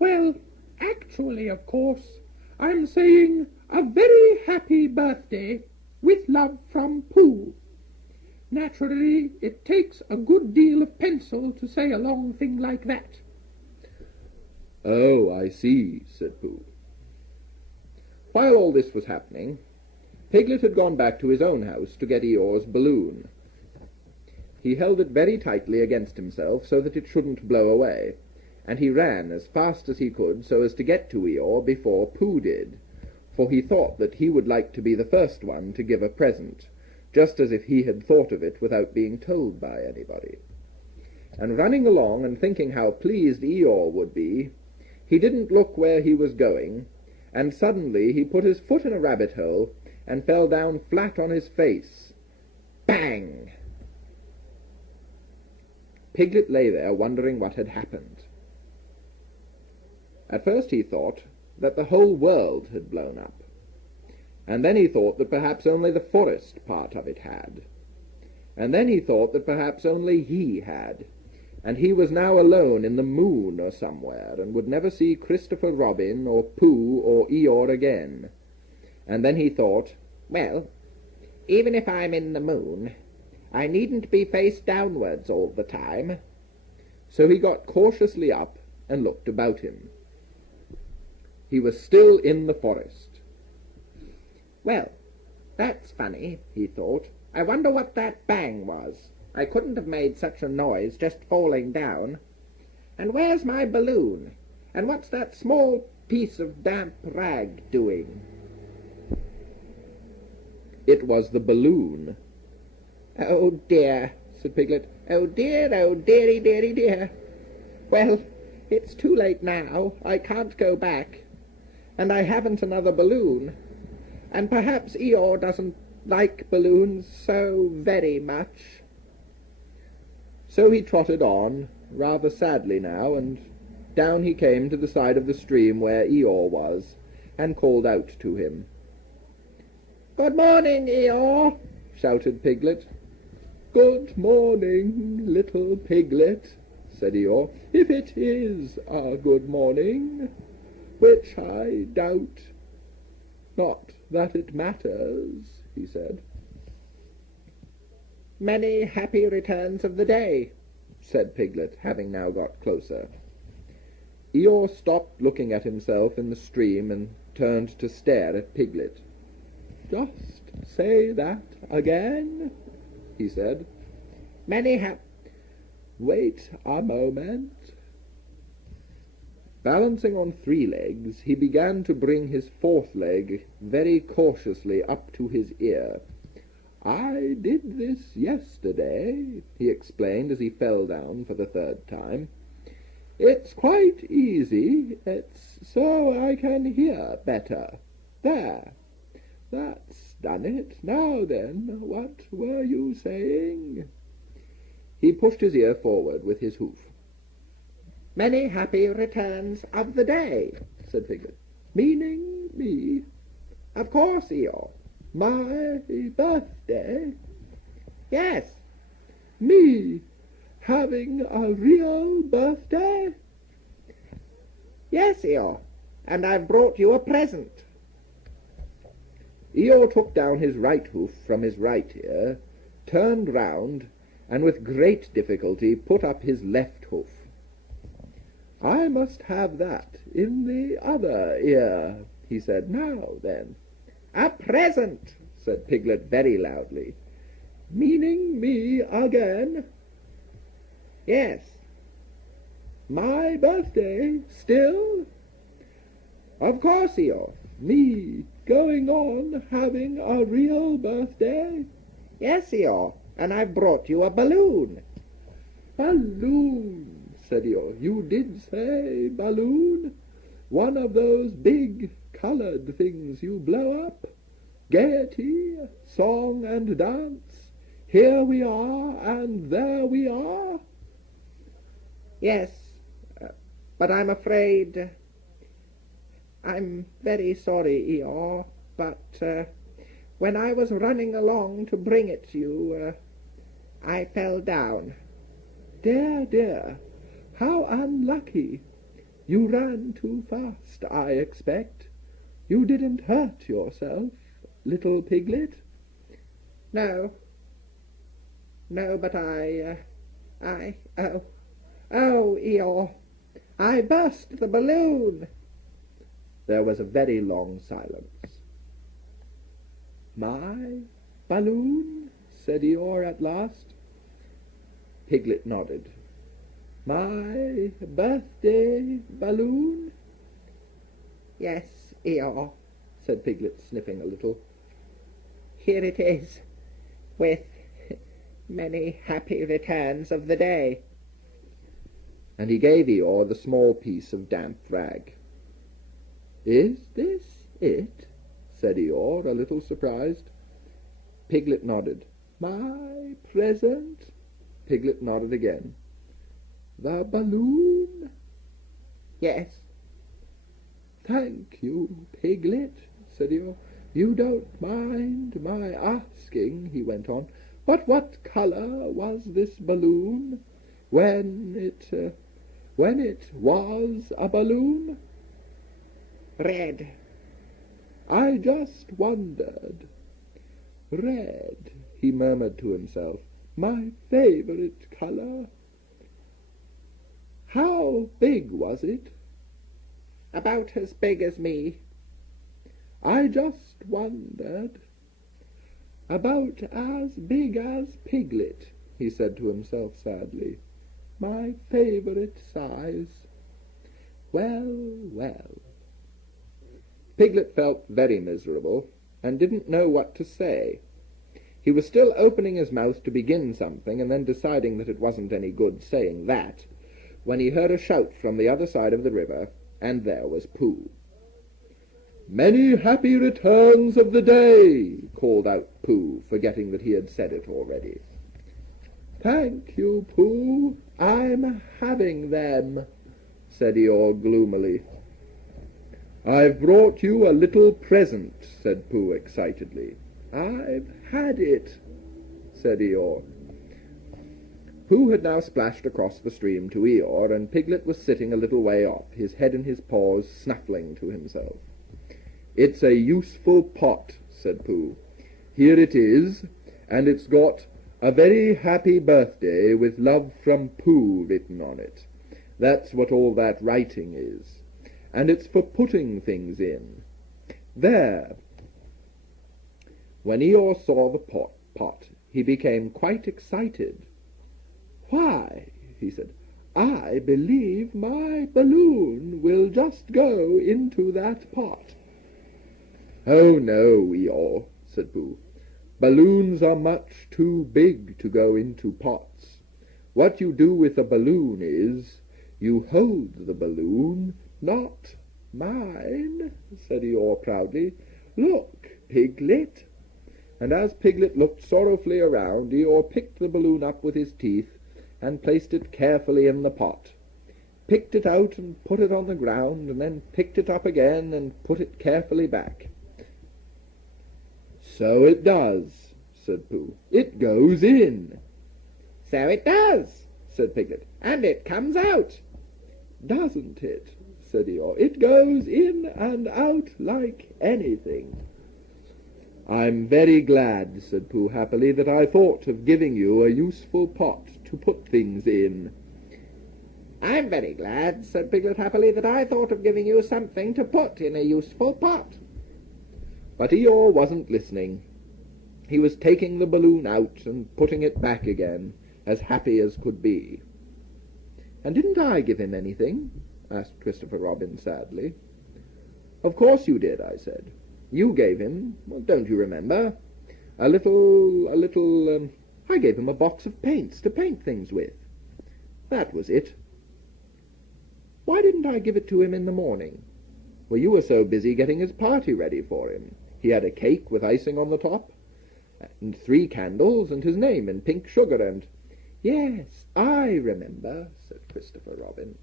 Well, actually, of course, I'm saying a very happy birthday with love from Pooh. Naturally, it takes a good deal of pencil to say a long thing like that. Oh, I see, said Pooh. While all this was happening, Piglet had gone back to his own house to get Eeyore's balloon. He held it very tightly against himself so that it shouldn't blow away, and he ran as fast as he could so as to get to Eeyore before Pooh did, for he thought that he would like to be the first one to give a present, just as if he had thought of it without being told by anybody. And running along and thinking how pleased Eeyore would be, he didn't look where he was going, and suddenly he put his foot in a rabbit hole and fell down flat on his face. Bang! Piglet lay there wondering what had happened. At first he thought that the whole world had blown up, and then he thought that perhaps only the forest part of it had, and then he thought that perhaps only he had, and he was now alone in the moon or somewhere, and would never see Christopher Robin or Pooh or Eeyore again. And then he thought, well, even if I'm in the moon, I needn't be face downwards all the time. So he got cautiously up and looked about him. He was still in the forest. Well, that's funny, he thought. I wonder what that bang was. I couldn't have made such a noise just falling down. And where's my balloon? And what's that small piece of damp rag doing? It was the balloon. Oh, dear, said Piglet. Oh, dearie, dearie, dear. Well, it's too late now. I can't go back. And I haven't another balloon. And perhaps Eeyore doesn't like balloons so very much. So he trotted on, rather sadly now, and down he came to the side of the stream where Eeyore was, and called out to him. "Good morning, Eeyore," shouted Piglet. "Good morning, little Piglet," said Eeyore, "if it is a good morning, which I doubt. Not that it matters," he said. "Many happy returns of the day," said Piglet, having now got closer. Eeyore stopped looking at himself in the stream and turned to stare at Piglet. "Just say that again," he said. Wait a moment." Balancing on 3 legs, he began to bring his 4th leg very cautiously up to his ear. "I did this yesterday," he explained as he fell down for the 3rd time. "It's quite easy. It's so I can hear better. There. That's done it. Now then, what were you saying?" He pushed his ear forward with his hoof. "Many happy returns of the day," said Piglet. "Meaning me?" "Of course, Eeyore." "My birthday?" "Yes." "Me having a real birthday?" "Yes, Eeyore, and I've brought you a present." Eeyore took down his right hoof from his right ear, turned round, and with great difficulty put up his left hoof. "I must have that in the other ear," he said. "Now then." "A present," said Piglet very loudly. "Meaning me again?" "Yes." "My birthday still?" "Of course, Eeyore." "Me going on having a real birthday?" "Yes, Eeyore, and I've brought you a balloon." "Balloon," said Eeyore. "You did say balloon? One of those big coloured things you blow up? Gaiety, song and dance, here we are and there we are?" "Yes, but I'm afraid... I'm very sorry, Eeyore, but when I was running along to bring it to you, I fell down." "Dear, dear, how unlucky. You ran too fast, I expect. You didn't hurt yourself, little piglet?" No, but oh, Eeyore, I burst the balloon." There was a very long silence. "My balloon?" said Eeyore at last. Piglet nodded. "My birthday balloon?" "Yes, Eeyore," said Piglet, sniffing a little. "Here it is, with many happy returns of the day." And he gave Eeyore the small piece of damp rag. "Is this it?" said Eeyore, a little surprised. Piglet nodded. "My present?" Piglet nodded again. "The balloon?" "Yes." "Thank you, Piglet," said Eeyore. "You don't mind my asking," he went on, "but what colour was this balloon when it was a balloon?" "Red." "I just wondered. Red," he murmured to himself. "My favourite colour. How big was it?" "About as big as me." "I just wondered. About as big as Piglet," he said to himself sadly. "My favourite size. Well, well." Piglet felt very miserable, and didn't know what to say. He was still opening his mouth to begin something, and then deciding that it wasn't any good saying that, when he heard a shout from the other side of the river, and there was Pooh. "Many happy returns of the day," called out Pooh, forgetting that he had said it already. "Thank you, Pooh. I'm having them," said Eeyore gloomily. "I've brought you a little present," said Pooh excitedly. "I've had it," said Eeyore. Pooh had now splashed across the stream to Eeyore, and Piglet was sitting a little way off, his head in his paws, snuffling to himself. "It's a useful pot," said Pooh. "Here it is, and it's got 'A very happy birthday with love from Pooh' written on it. That's what all that writing is. And it's for putting things in. There." When Eeyore saw the pot, he became quite excited. "Why," he said, "I believe my balloon will just go into that pot." "Oh, no, Eeyore," said Pooh. "Balloons are much too big to go into pots. What you do with a balloon is, you hold the balloon. Not mine," said Eeyore proudly. "Look, Piglet." And as Piglet looked sorrowfully around, Eeyore picked the balloon up with his teeth and placed it carefully in the pot, picked it out and put it on the ground, and then picked it up again and put it carefully back. "So it does," said Pooh. "It goes in." "So it does," said Piglet, "and it comes out." "Doesn't it?" said Eeyore. "It goes in and out like anything." "I'm very glad," said Pooh happily, "that I thought of giving you a useful pot to put things in." "I'm very glad," said Piglet happily, "that I thought of giving you something to put in a useful pot." But Eeyore wasn't listening. He was taking the balloon out and putting it back again, as happy as could be. "And didn't I give him anything?" asked Christopher Robin sadly. "Of course you did," I said. "You gave him, well, don't you remember? I gave him a box of paints to paint things with. That was it." "Why didn't I give it to him in the morning?" "Well, you were so busy getting his party ready for him. He had a cake with icing on the top, and 3 candles, and his name in pink sugar, and—" "Yes, I remember," said Christopher Robin.